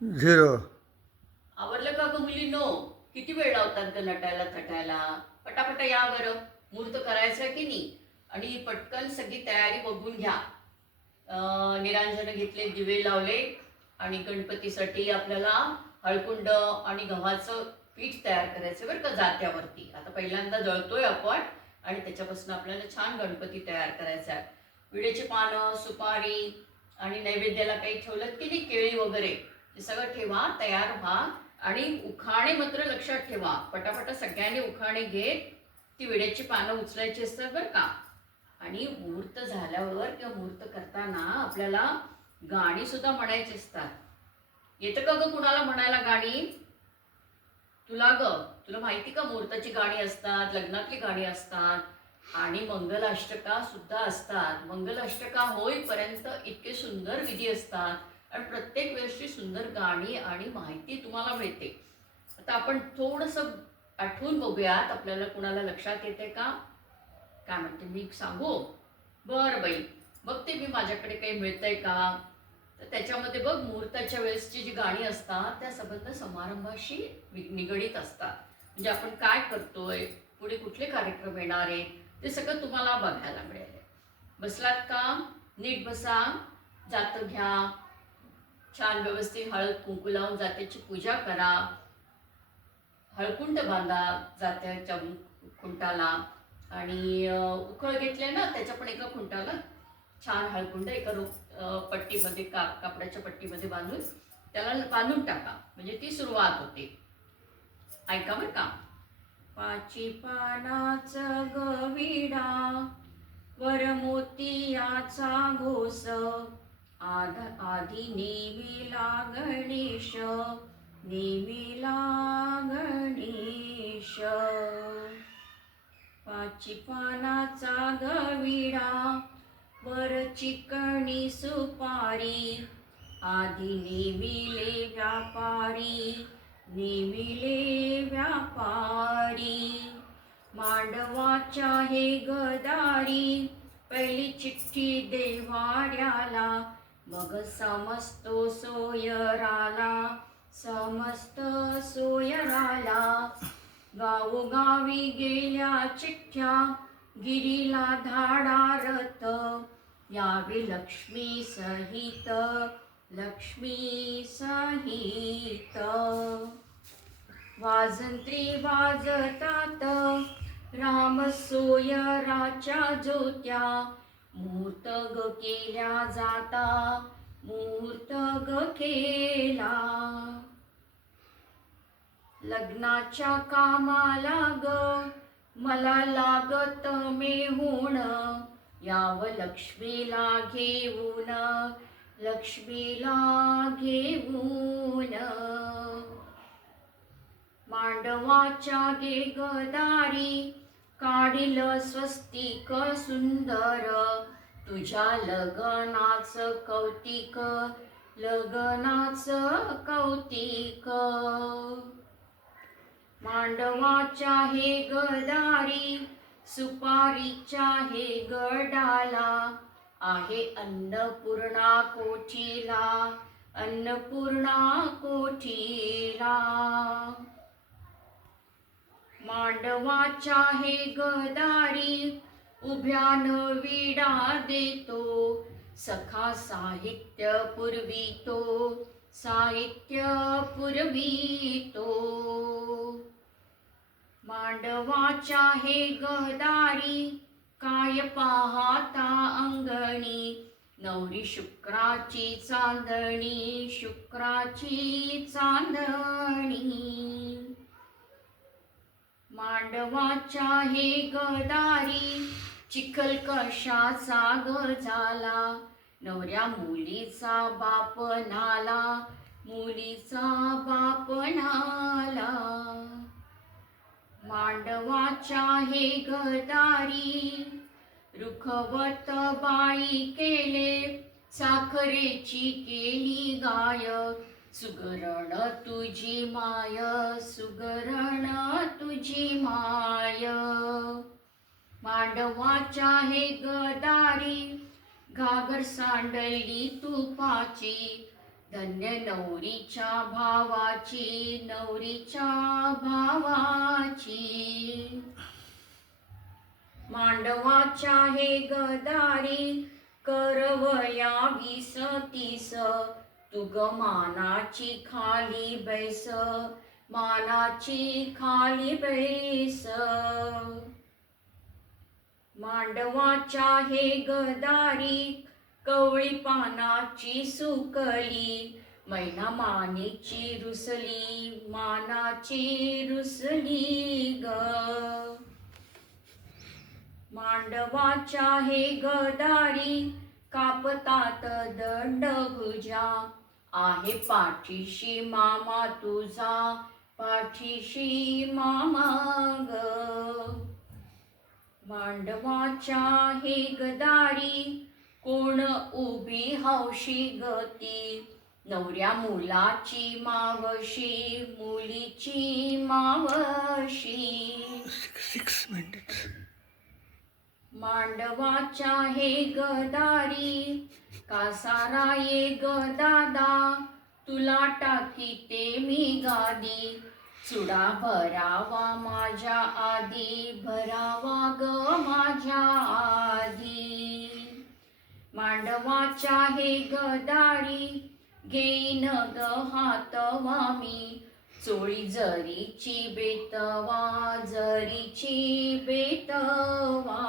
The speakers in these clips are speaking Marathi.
झिरो. आवरलं का ग मुलींनो? किती वेळ लावतात ग नटायला थटायला? पटापट या बरं. मुहूर्त करायचा की नाही? आणि पटकन सगळी तयारी बघून घ्या. निरांजन घेतले, दिवे लावले आणि गणपतीसाठी आपल्याला हळकुंड आणि गव्हाचं पीठ तयार करायचं बरं का जात्यावरती. आता पहिल्यांदा जळतोय आपण आणि त्याच्यापासून आपल्याला छान गणपती तयार करायचा आहे. विड्याची पानं, सुपारी आणि नैवेद्याला काही ठेवलं की नाही, केळी वगैरे, ते सगळं ठेवा, तयार व्हा. आणि उखाणे मात्र लक्षात ठेवा. पटापट सगळ्यांनी उखाणे घेत ती विड्याची पानं उचलायची असतात बरं का. आणि मुहूर्त झाल्यावर किंवा मुहूर्त करताना आपल्याला गाणी सुद्धा म्हणायची असतात. येतं का ग कुणाला म्हणायला गाणी? तुला ग, तुला माहिती का मुहूर्ताची गाणी असतात, लग्नातली गाणी असतात आणि मंगलाष्टका सुद्धा असतात. मंगलाष्टका होईपर्यंत इतके सुंदर विधी असतात आणि प्रत्येक वेळेसची सुंदर गाणी आणि माहिती तुम्हाला मिळते. आता आपण थोडंसं आठवून बघूयात, आपल्याला कुणाला लक्षात येते का? काय म्हणते, मी सांगू? बरं बाई, बघते मी माझ्याकडे काही मिळतंय का. तर त्याच्यामध्ये बघ, मुहूर्ताच्या वेळेसची जी गाणी असतात त्या संबंध समारंभाशी निगडीत असतात. म्हणजे आपण काय करतोय, पुढे कुठले कार्यक्रम येणार आहे, ते सगळं तुम्हाला बघायला मिळेल. बसलात का? नीट बसा. जातं घ्या. छान व्यवस्थित हळद कुंकू लावून जात्याची पूजा करा. हळकुंड बांधा जात्याच्या खुंटाला. आणि उखळ घेतले ना, त्याच्या पण एका खुंटाला छान हळकुंड एका पट्टीमध्ये, कापडाच्या पट्टीमध्ये बांधून त्याला बांधून टाका. म्हणजे ती सुरुवात होते. ऐका बरं का. पाची पानाच गविडा, वर मोतियाचा घोस, आधी नेविला गणेश, नेविला गणेश. पाची पानाचा गविडा, वर चिकणी सुपारी, आधी नेविले व्यापारी, नेविले व्यापारी. मांडवाच्या हे गदारी, पहिली चिठ्ठी देवाड्याला, मग समजतो सोयराला, समस्त सोयराला. गावोगावी गेल्या चिठ्ठ्या, गिरीला धाडारत, यावे लक्ष्मी सहित, लक्ष्मी सहित. वाजंत्री वाजतात, राम सोयराच्या ज्योत्या, मुहूर्त ग केल्या जाता, मुहूर्त ग केला. लग्नाच्या कामाला ग मला लागत मेहून, याव लक्ष्मीला घेऊन, लक्ष्मीला घेऊन. मांडवाच्या गे गदारी, काढील स्वस्तिक सुंदर, तुझ्या लग्नाच कौतिक, लग्नाच कौतिक. मांडवाच्या हे गदारी, सुपारीच्या हे गडाला, आहे अन्नपूर्णा कोठीला, अन्नपूर्णा कोठीला. मांडवाच्या हे गदारी, उभ्यान विडा देतो, सखा साहित्य पुरवितो, साहित्य पुरवितो. मांडवाच्या हे गदारी, काय पाहता अंगणी, नवरी शुक्राची चांदणी, शुक्राची चांदणी. मांडवाच्या हे गदारी, चिखल कशाचा ग झाला, नवऱ्या मुलीचा बाप नाला, मुलीचा बाप नाला. मांडवाच्या हे गदारी, रुखवत बाई केले, साखरेची केली गाय, सुगरण तुझी माय, सुगरण तुझी माय. मांडवाच्या हे गदारी, घागर सांडली तुपाची, धन्य नवरीच्या भावाची, नवरीच्या भावाची. मांडवाच्या हे गदारी करवया 20-30, तुग मानाची खाली बैस, मानाची खाली बैस. मांडवाच्या हे गदारी कवळी पानाची सुकली, मैना मानेची रुसली, मानाची रुसली ग. मांडवाच्या हे गदारी कापतात दंडभुजा, आहे पाठीशी मामा तुझा, पाठीशी मामा ग. मांडवाच्या हे गदारी कोण उभी हौशी गती, नवऱ्या मुलाची मावशी, मुलीची मावशी. 6 minutes. मांडवाच्या हे गदारी कासारा ये गदादा, तुला टाकीते मी गादी, चुडा भरावा माझ्या आधी, भरावा ग माझ्या आधी. मांडवाच्या हे गदारी घेईन ग हातवा मी, चोळी जरीची बेतवा, जरीची बेतवा.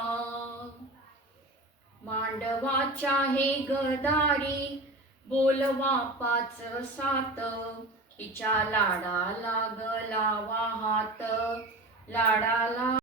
मांडवाच्या हे गदारी बोलवा 5-7, हिच्या लाडा लागला हात, लाडाला